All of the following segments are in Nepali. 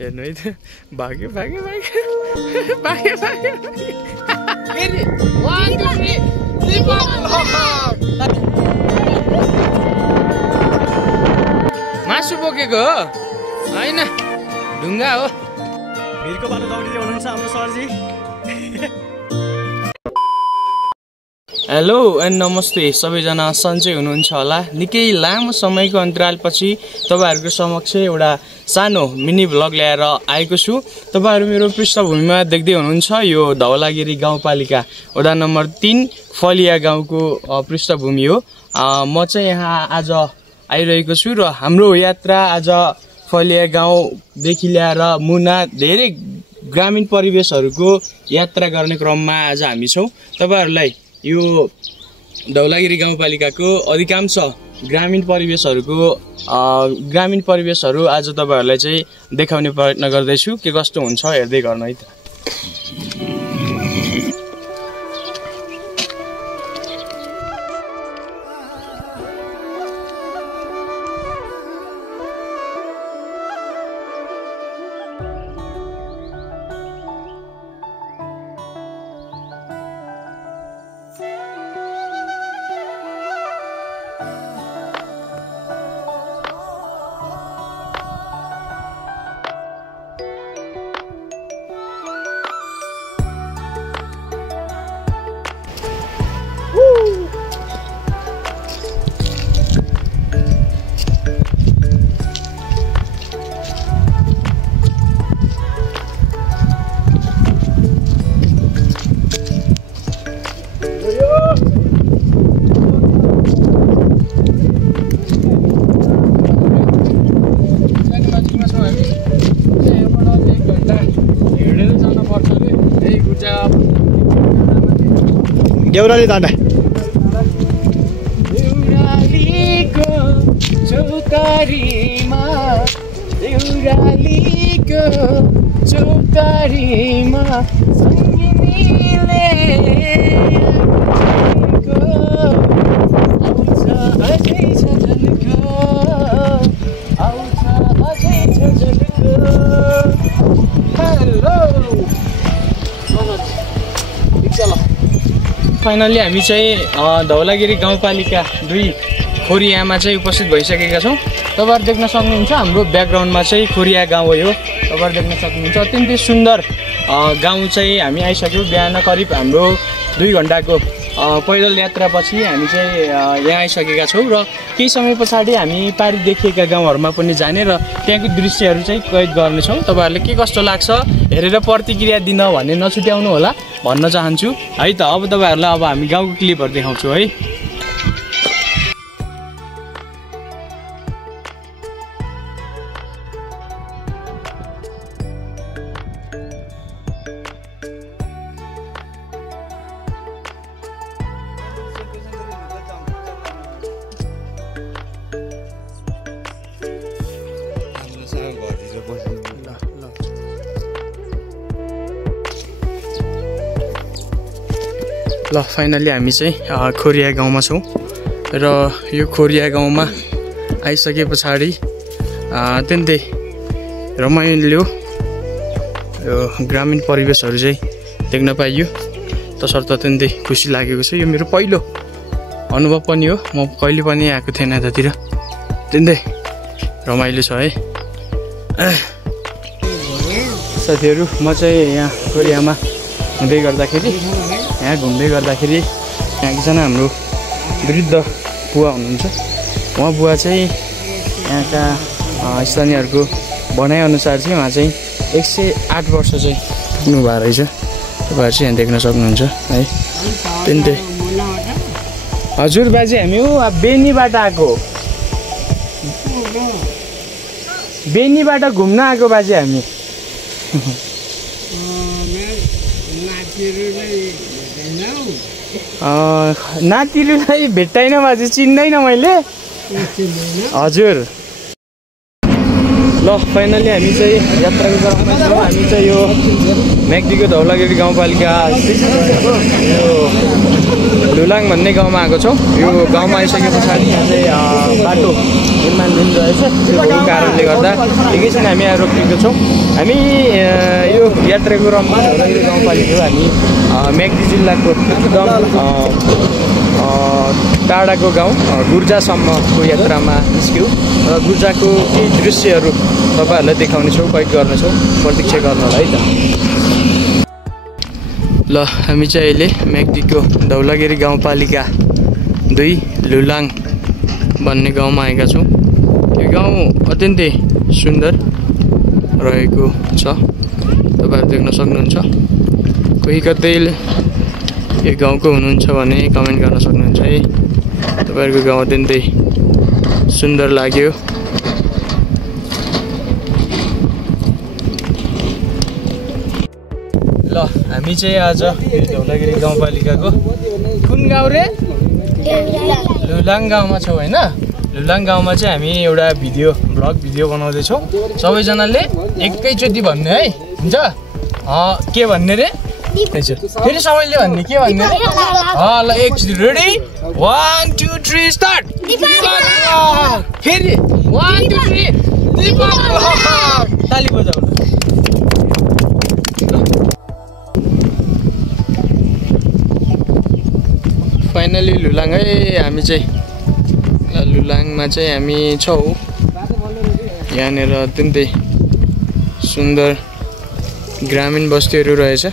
हेर्नु है त भाग्यो भाग्यो भाग्यो भाग्यो भाग्यो फेरि 1 2 3 मासु बोकेको हो हैन ढुङ्गा हो भिरको बाटो दौडिँदै हुनुहुन्छ हाम्रो सरजी हेलो एन्ड नमस्ते सबैजना सन्चै हुनुहुन्छ होला निकै लामो समयको अन्तरालपछि तपाईहरुको समक्ष एउटा सानो मिनी भ्लग ल्याएर आएको छु तपाईहरु मेरो पृष्ठभूमिमा देख्दै हुनुहुन्छ यो धवलागिरी गाउँपालिका वडा नम्बर 3 फलिया गाउँको पृष्ठभूमि हो म चाहिँ यहाँ आज आइरहेको छु र हाम्रो यात्रा आज फलिया गाउँदेखि ल्याएर मुना धेरै ग्रामीण परिवेशहरुको यात्रा गर्ने क्रममा आज हामी छौं तपाईहरुलाई यो धवलागिरी गाउँपालिकाको अधिकांश ग्रामीण परिवेशहरु आज तपाईहरुलाई चाहिँ देखाउने प्रयत्न गर्दैछु के कस्तो हुन्छ हेर्दै गर्नु है त देउराली दाण्डा देउरालीको चौतारीमा सङ्गिनीले आउँछ अझै छ झल्को हेलो फाइनली हामी चाहिँ धवलागिरी गाउँपालिका 2 खोरियामा चाहिँ उपस्थित भइसकेका छौं तपाईहरु देख्न सक्नुहुन्छ हाम्रो ब्याकग्राउन्डमा चाहिँ खोरिया गाउँ हो यो तपाईहरु देख्न सक्नुहुन्छ अत्यन्तै सुन्दर गाउँ चाहिँ हामी आइसक्यौं बिहान करिब हाम्रो 2 घण्टाको पैदल यात्रापछि हामी चाहिँ यहाँ आइसकेका छौं र केही समय पछाडी हामी पारी देखिएका गाउँहरुमा पनि जाने र त्यहाँको दृश्यहरु चाहिँ कैद गर्ने छौं तपाईहरुले के कस्तो लाग्छ हेरेर प्रतिक्रिया दिन भन्ने नछुट्याउनु होला भन्न चाहन्छु है त अब तपाईहरुलाई अब हामी गाउँको क्लिपहरु देखाउँछु है ल फाइनली हामी चाहिँ खोरिया गाउँमा छौं र यो खोरिया गाउँमा आइसके पछाडी अत्यन्तै रमाइलो यो ग्रामीण परिवेशहरु चाहिँ देख्न पाइयो तसर्थ अत्यन्तै खुसी लागेको छ यो मेरो पहिलो अनुभव पनि हो म कहिले पनि आएको थिएन यतातिर अत्यन्तै रमाइलो छ है साथीहरु म चाहिँ यहाँ खोरियामा हुँदै गर्दाखेरि यहाँ एकजना हाम्रो वृद्ध बुवा हुनुहुन्छ उहाँ बुवा चाहिँ यहाँका स्थानीयहरुको भनाइअनुसार चाहिँ उहाँ चाहिँ 108 वर्ष चाहिँ पुग्नु भएको रहेछ तपाईहरु चाहिँ यहाँ देख्न सक्नुहुन्छ है त्यन्तै हजुर बाजे हामी बेनीबाट आएको बेनीबाट घुम्न आएको बाजे हामी नातिरुलाई भेट्टाइन बाजे चिन्दैन मैले हजुर ल फाइनली हामी चाहिँ यात्राको क्रममा छौं हामी चाहिँ यो मेगदीको धवलागिरी गाउँपालिका यो लुलाङ भन्ने गाउँमा आएको छौं यो गाउँमा आइसके पछाडी यहाँ चाहिँ बाटो निर्माण हुँदै रहेछ त्यो कारणले गर्दा एकैछिन हामी यहाँ रोकिएको छौं हामी यो यात्राको क्रममा धौलागिरी गाउँपालिकाको हामी म्याग्दी जिल्लाको एकदम टाढाको गाउँ गुर्जासम्मको यात्रामा निस्क्यौँ र गुर्जाको केही दृश्यहरू तपाईँहरूलाई देखाउनेछौँ, कैद गर्नेछौँ, प्रतीक्षा गर्नलाई है त। ल हामी चाहिँ अहिले म्याग्दीको धौलागिरी गाउँपालिका 2 लुलाङ भन्ने गाउँमा आएका छौँ। यो गाउँ अत्यन्तै सुन्दर रहेको छ, तपाईँहरू देख्न सक्नुहुन्छ। कोही कतै यो गाउँको हुनुहुन्छ भने कमेन्ट गर्न सक्नुहुन्छ है। तपाईँहरूको गाउँ अत्यन्तै सुन्दर लाग्यो। ल हामी चाहिँ आज धौलागिरी गाउँपालिकाको कुन गाउँ रे? लुलाङ गाउँमा छौँ होइन। लुलाङ गाउँमा चाहिँ हामी एउटा भ्लग भिडियो बनाउँदैछौँ। सबैजनाले एकैचोटि भन्ने है, हुन्छ? के भन्ने रे? फेरि सबैले भन्ने के भन्ने रे? ल एकचोटि रेडी 1 2 3 स्टार्ट। फेरि 1 2 3 ताली बजाऊ। फाइनली लुलाङ है हामी चाहिँ लुलाङमा चाहिँ हामी छौँ। यहाँनिर अत्यन्तै सुन्दर ग्रामीण बस्तीहरू रहेछ।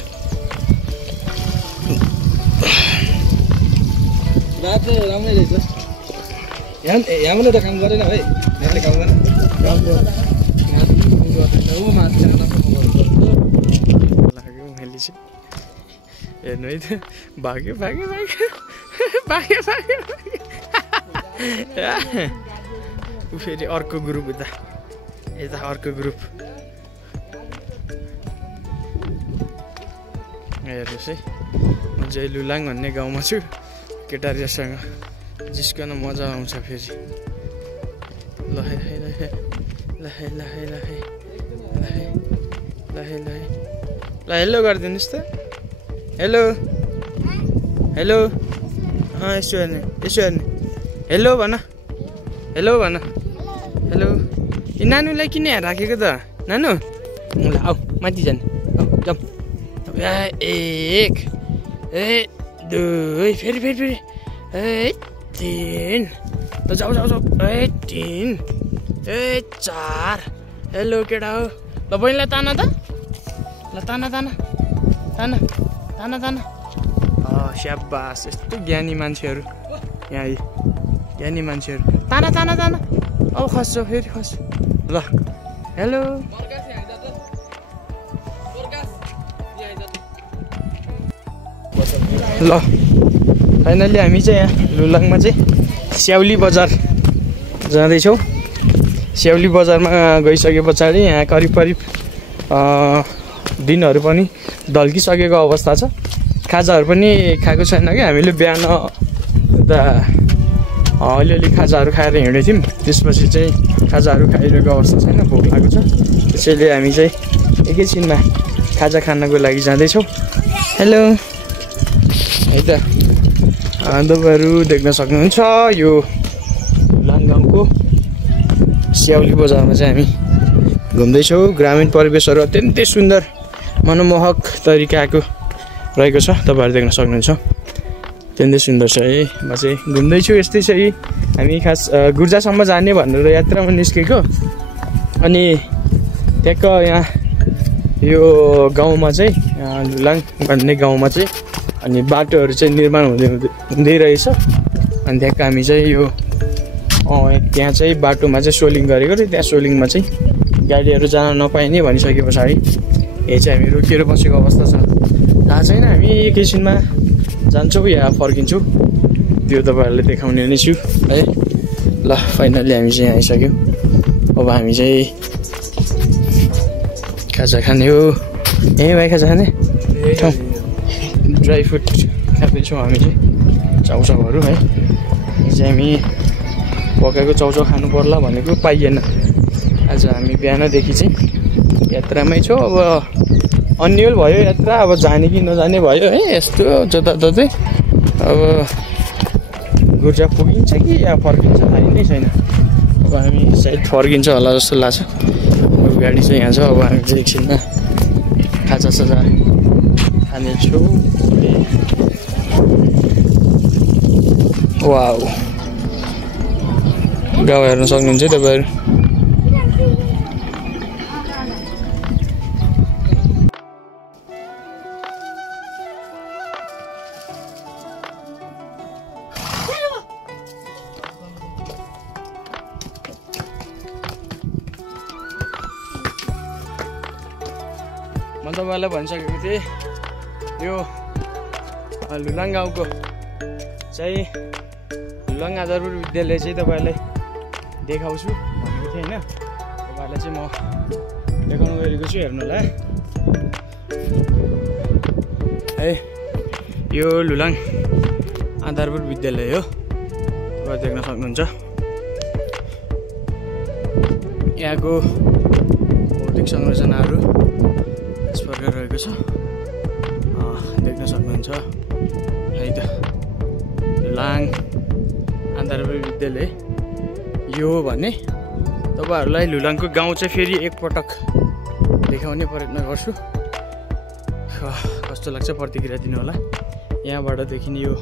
राम्रै रहेछ। यहाँबाट त काम गरेन है, यहाँले काम गरेन। हेर्नु है त, भाग्यो फेरि अर्को ग्रुप यता अर्को ग्रुप हेर्नुहोस् है। म चाहिँ लुलाङ भन्ने गाउँमा छु, केटारीसँग जिस्कन मजा आउँछ फेरि। ल हेलो गरिदिनुहोस् त। हेलो हेलो यसो हेर्ने हेलो भन, हेलो भन, हेलो। यो नानुलाई किन यहाँ राखेको त नानु? ल आऊ माथि जाने, आऊ जाऊ। 1 2 फेरि 3 जाऊ 3 4। हेलो केटा हो। ल बहिनीलाई ताना त, ल ताना स्याबास। यस्तो ज्ञानी मान्छेहरू यहाँ, ज्ञानी मान्छेहरू। ताना अब खस्छ, फेरि खस्छ। ल हेलो। ल फाइनली हामी चाहिँ यहाँ लुलाङमा चाहिँ स्याउली बजार जाँदैछौँ। स्याउली बजारमा गइसके पछाडि यहाँ करिब दिनहरू पनि ढल्किसकेको अवस्था छ। खाजाहरू पनि खाएको छैन कि हामीले बिहान उता अलिअलि खाजाहरू खाएर हिँडेको थियौँ। त्यसपछि चाहिँ खाजाहरू खाइरहेको अवस्था छैन, भोक लागेको छ। त्यसैले हामी चाहिँ एकैछिनमा खाजा खानको लागि जाँदैछौँ। हेलो है त, तपाईँहरू देख्न सक्नुहुन्छ यो लुलाङ गाउँको स्याउली बजारमा चाहिँ हामी घुम्दैछौँ। ग्रामीण परिवेशहरू अत्यन्तै सुन्दर मनमोहक तरिकाको रहेको छ, तपाईँहरू देख्न सक्नुहुन्छ। अत्यन्तै सुन्दर छ है। म चाहिँ घुम्दैछु यस्तै छ है। हामी खास गुर्जासम्म जाने भनेर यात्रामा निस्केको। अनि ट्याक्क यहाँ यो गाउँमा चाहिँ लुलाङ भन्ने गाउँमा चाहिँ अनि बाटोहरू चाहिँ निर्माण हुँदै रहेछ। अनि ट्याक्क हामी चाहिँ यो त्यहाँ चाहिँ बाटोमा चाहिँ सोलिङ गरेको थियो। त्यहाँ सोलिङमा चाहिँ गाडीहरू जान नपाइने भनिसके पछाडि यहाँ चाहिँ हामी रोकिएर बसेको अवस्था छ। थाहा छैन हामी एकैछिनमा जान्छौँ या फर्किन्छौँ, त्यो तपाईँहरूले देखाउने नै छु है। ल फाइनल्ली हामी चाहिँ आइसक्यौँ। अब हामी चाहिँ खाजा खाने हो। भाइ खाजा खाने ठाउँ ड्राई फ्रुट खाँदैछौँ हामी चाहिँ, चाउचाउहरू है। चाहिँ हामी पकाएको चाउचाउ खानु पर्ला भनेको पाइएन। आज हामी बिहानदेखि चाहिँ यात्रामै छौँ। अब अन्यल भयो यात्रा, अब जाने कि नजाने भयो है। यस्तो जताततै अब गुर्जा पुगिन्छ कि या फर्किन्छ थाहा नै छैन। अब हामी सायद फर्किन्छ होला जस्तो लाग्छ। अरू गाडी चाहिँ यहाँ छ। अब हामी चाहिँ एकछिनमा खाजासाजा खानेछौँ। वाउ, गाउँ हेर्न सक्नुहुन्छ तपाईँहरू। म तपाईँलाई भनिसकेको थिएँ यो लुलाङ गाउँको चाहिँ लुलाङ आधारभूत विद्यालय चाहिँ तपाईँहरूलाई देखाउँछु भनेको थिएँ होइन। तपाईँहरूलाई चाहिँ म देखाउनु गएको छु, हेर्नु होला है। यो लुलाङ आधारभूत विद्यालय हो, तपाईँ देख्न सक्नुहुन्छ। यहाँको भौतिक संरचनाहरू यस प्रकार रहेको छ, देख्न सक्नुहुन्छ है त। लुलाङ आधारभूत विद्यालय यो हो भने तपाईँहरूलाई लुलाङको गाउँ चाहिँ फेरि एकपटक देखाउने प्रयत्न गर्छु। कस्तो लाग्छ प्रतिक्रिया दिनु होला। यहाँबाट देखिने यो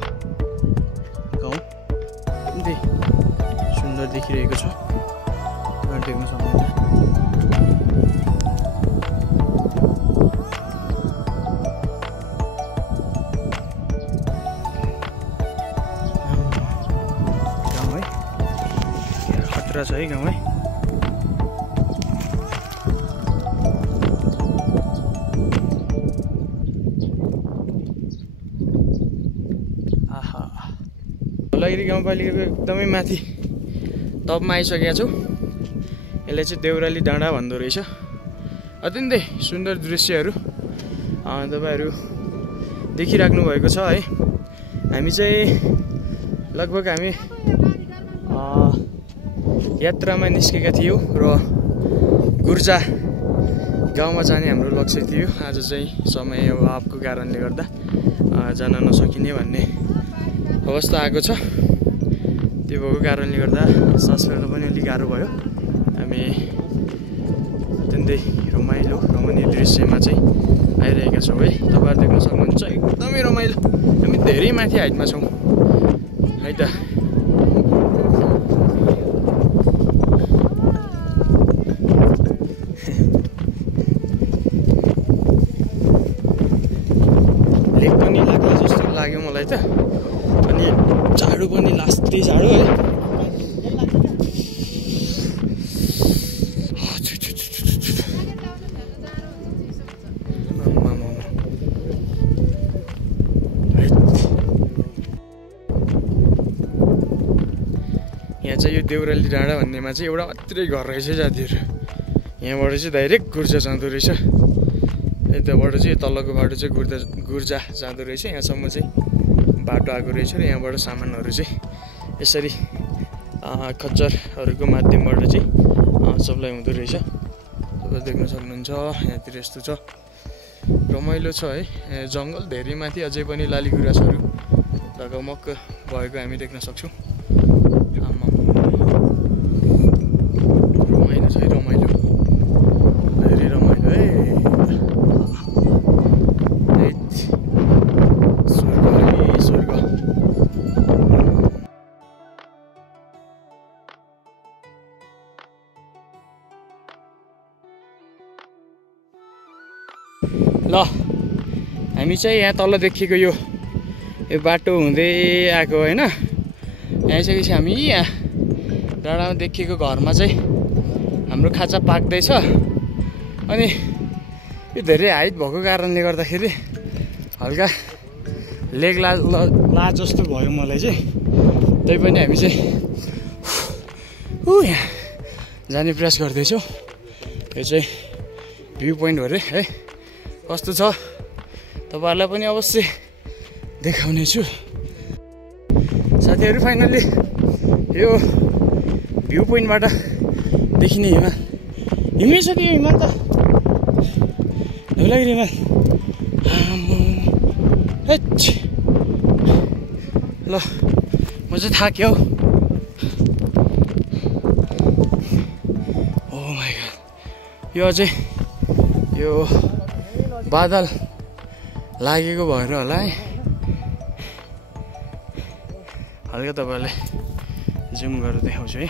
गाउँ एकदमै सुन्दर देखिरहेको छ, तपाईँहरू देख्न सक्नुहुन्छ। छ है गाउँ है। आहा, धौलागिरी गाउँपालिकाको एकदमै माथि टपमा आइसकेका छौँ। यसलाई चाहिँ देउराली डाँडा भन्दो रहेछ। अत्यन्तै सुन्दर दृश्यहरू तपाईँहरू देखिराख्नु भएको छ है। हामी चाहिँ लगभग हामी यात्रामा निस्केका थियौँ र गुर्जा गाउँमा जाने हाम्रो लक्ष्य थियो। आज चाहिँ समय अभावको कारणले गर्दा जान नसकिने भन्ने अवस्था आएको छ। त्यो भएको कारणले गर्दा सास फेर्न पनि अलिक गाह्रो भयो। हामी अत्यन्तै रमाइलो दृश्यमा चाहिँ आइरहेका छौँ है। तपाईँहरू देख्न सक्नुहुन्छ एकदमै रमाइलो। हामी धेरै माथि हाइटमा छौँ है त। लेक पनि लाग्ला जस्तो लाग्यो मलाई त। अनि झाडु पनि लास्टै झाडु है। यहाँ चाहिँ यो देउराली डाँडा भन्नेमा चाहिँ एउटा मात्रै घर रहेछ जातिहरू। यहाँबाट चाहिँ डाइरेक्ट गुर्जा जाँदो रहेछ। यताबाट चाहिँ तलको बाटो चाहिँ गुर्जा जाँदो रहेछ। यहाँसम्म चाहिँ बाटो आएको रहेछ र यहाँबाट सामानहरू चाहिँ यसरी खच्चरहरूको माध्यमबाट चाहिँ सप्लाई हुँदो रहेछ। तपाईँ देख्न सक्नुहुन्छ यहाँतिर यस्तो छ, रमाइलो छ है। जङ्गल धेरै माथि अझै पनि लाली गुराँसहरू ढकमक्क भएको हामी देख्न सक्छौँ। रमाइलो छ है, रमाइलो, धेरै रमाइलो है। स्वर्ग ल हामी चाहिँ यहाँ तल देखिएको यो बाटो हुँदै आएको होइन। यहाँ आइसकेपछि हामी यहाँ डाँडामा देखिएको घरमा चाहिँ हाम्रो खाजा पाक्दैछ। अनि यो धेरै हाइट भएको कारणले गर्दाखेरि हल्का लेग लाज जस्तो भयो मलाई चाहिँ। तैपनि हामी चाहिँ यहाँ जाने प्रयास गर्दैछौँ। यो चाहिँ भ्यू पोइन्ट हो अरे है। कस्तो छ तपाईँहरूलाई पनि अवश्य देखाउने छु साथीहरू। फाइनल्ली यो भ्यू पोइन्टबाट देखिने हिमाल, हिमै छ त्यो हिमाल त, धौलागिरी हिमाल। ल म चाहिँ थाक्यो। ओ माई गॉड, यो चाहिँ यो बादल लागेको भएर होला है हल्का तपाईँलाई जुम गरेर देखाउँछु है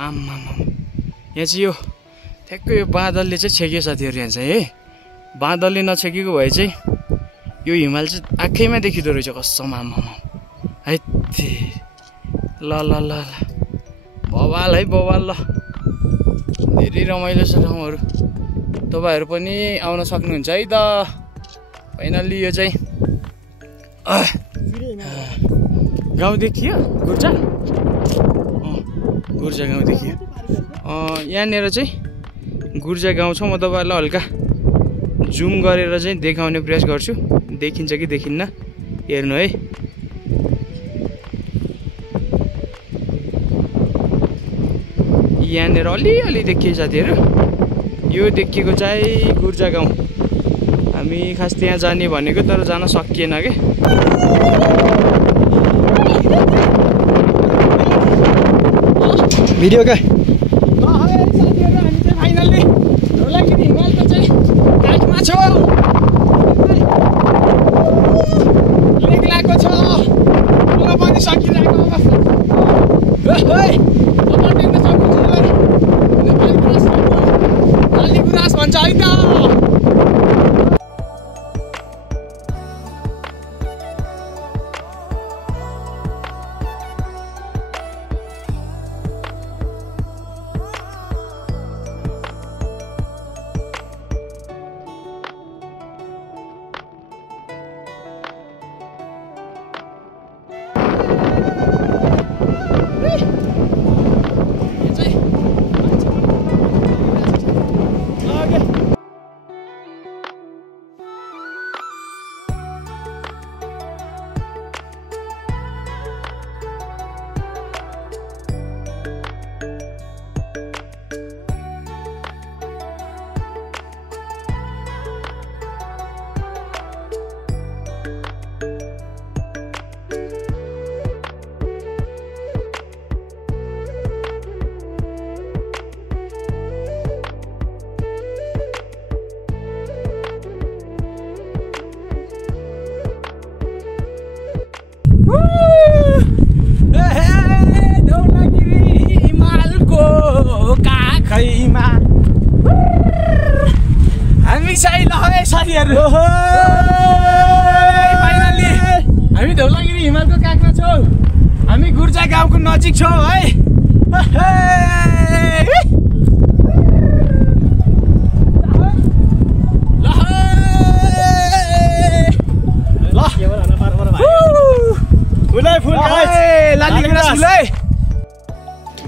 आम्मामा यहाँ चाहिँ यो ठ्याक्कै यो बादलले चाहिँ छेक्यो साथीहरू यहाँ चाहिँ है बादलले नछेकेको भए चाहिँ यो हिमाल चाहिँ आँखैमा देखिँदो रहेछ कसम आम्मामा है ल ल ल ल बवाल है बवाल ल धेरै रमाइलो छ ठाउँहरू तपाईँहरू पनि आउन सक्नुहुन्छ है त फाइनल्ली यो चाहिँ गाउँ देखियो गुर्जा गुर्जा गाउँ देखियो यहाँनिर चाहिँ गुर्जा गाउँ छ म तपाईँहरूलाई हल्का जुम गरेर चाहिँ देखाउने प्रयास गर्छु देखिन्छ कि देखिन्न हेर्नु है यहाँनिर अलिअलि देखियो साथीहरू यो देखिएको चाहिँ गुर्जा गाउँ हामी खास त्यहाँ जाने भनेको तर जान सकिएन के भिडियो क्या साथीहरू हामी चाहिँ फाइनल्ली धौलागिरी हिमालको चाहिँ ट्र्याकमा छौँ लेक लागेको छ मलाई पनि सकिरहेको गुराँस भन्छ है त हामी चाहिँ ल है साथीहरू फाइनल्ली हामी धौलागिरी हिमालको काखमा छौँ हामी गुर्जा गाउँको नजिक छौँ है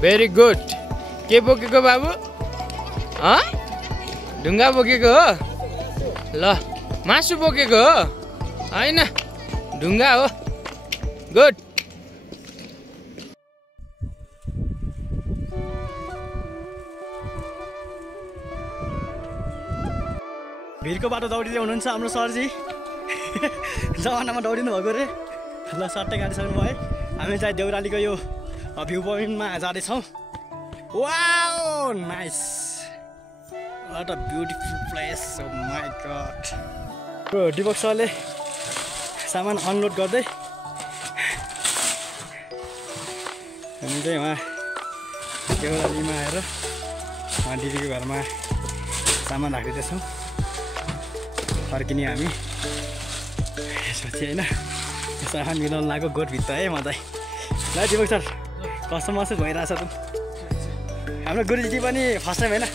भेरी गुड के बोकेको बाबु ढुङ्गा बोकेको हो ल मासु बोकेको हो होइन ढुङ्गा हो गुड भिरको बाटो दौडिँदै हुनुहुन्छ हाम्रो सरजी जमानामा दौडिनु भएको रे ल सट्टै गाडिसक्नु भयो है हामी चाहिँ देउरालीको यो भ्यू पोइन्टमा जाँदैछौँ wow nice What a beautiful place, oh my god. Deepak सरले सामान अनलोड गर्दै हामी चाहिँ वहाँ देउरालीमा आएर वहाँ दिदीको घरमा सामान राखिदिँदैछौँ फर्किने हामी यसपछि होइन सामान मिलाउनु लाग्यो गोठभित्र है म चाहिँ ल दिपक सर कस्तो महसुस भइरहेछ त हाम्रो गुरुजी पनि फर्स्ट टाइम होइन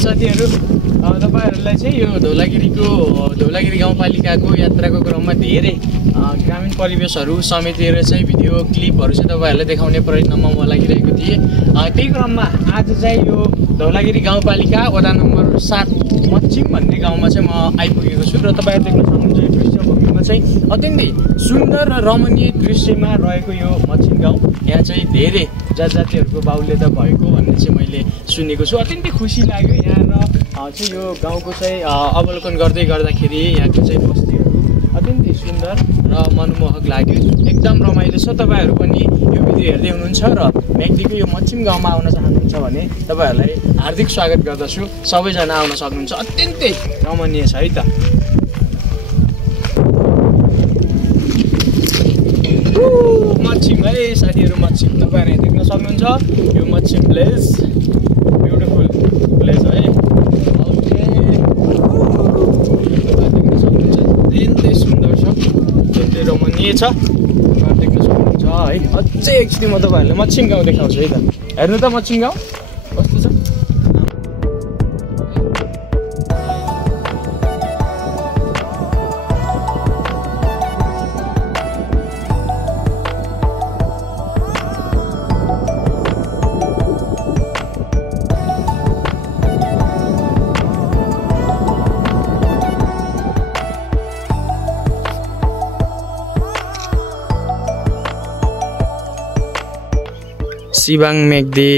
साथीहरु तपाईहरुलाई चाहिँ यो धौलागिरी गाउँपालिकाको यात्राको क्रममा धेरै ग्रामीण परिवेशहरू समेटेर चाहिँ भिडियो क्लिपहरू चाहिँ तपाईहरुलाई देखाउने प्रयत्नमा म लागिरहेको थिएँ। त्यही क्रममा आज चाहिँ यो धौलागिरी गाउँपालिका वडा नम्बर 7 मच्छिम भन्ने गाउँमा चाहिँ म आइपुगेको छु र तपाईहरु देख्न सक्नुहुन्छ यो पृष्ठभूमिमा चाहिँ अत्यन्तै सुन्दर र रमणीय दृश्यमा रहेको यो मच्छिम गाउँ। यहाँ चाहिँ धेरै जातजातिहरूको बाहुल्यता भएको भन्ने चाहिँ मैले सुनेको छु। अत्यन्तै खुसी लाग्यो यहाँ र चाहिँ यो गाउँको चाहिँ अवलोकन गर्दै गर्दाखेरि यहाँको चाहिँ बस्तीहरू अत्यन्तै सुन्दर र मनमोहक लाग्यो। एकदम रमाइलो छ। तपाईहरु पनि यो भिडियो हेर्दै हुनुहुन्छ र म्याग्दीको यो मच्छिम गाउँमा आउन चाहनुहुन्छ भने तपाईहरुलाई हार्दिक स्वागत गर्दछु। सबैजना आउन सक्नुहुन्छ। अत्यन्तै रमणीय छ है त। मच्छिम है साथीहरु, मच्छिम तपाईहरुले देख्न सक्नुहुन्छ यो मच्छिम प्लेस ब्युटिफुल प्लेस है। देख्न सक्नुहुन्छ अत्यन्तै सुन्दर छ, अत्यन्तै रमणीय छ, देख्न सक्नुहुन्छ है। अझै एकचोटि म तपाईहरुलाई मच्छिम गाउँ देखाउँछु है त। हेर्नु त मच्छिम गाउँ कस्तो छ। सिबाङ म्याग्दी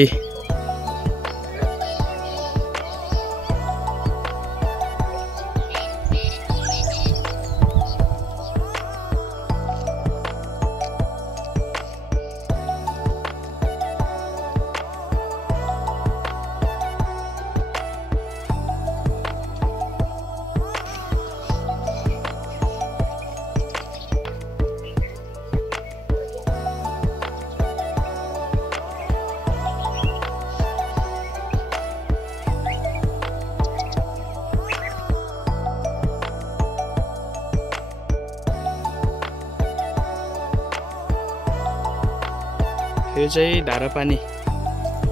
यो चाहिँ धारापानी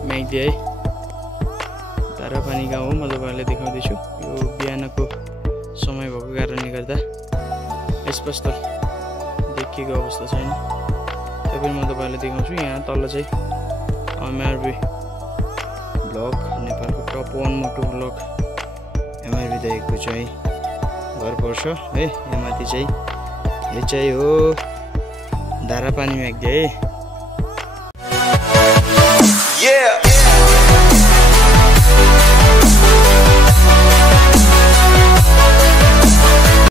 म्याग्दी है। धारापानी गाउँ हो। म तपाईहरुलाई देखाउँदैछु। यो बिहानको समय भएको कारणले गर्दा स्पष्ट देखिएको अवस्था छैन। तपाईँ म तपाईहरुलाई देखाउँछु। यहाँ तल चाहिँ एमआरबी ब्लक, नेपालको टप 1 मोटो ब्लक एमआरबी देखिएको चाहिँ घर पर्छ है। यहाँ माथि चाहिँ यो चाहिँ हो धारापानी म्याग्दी है। Yeah.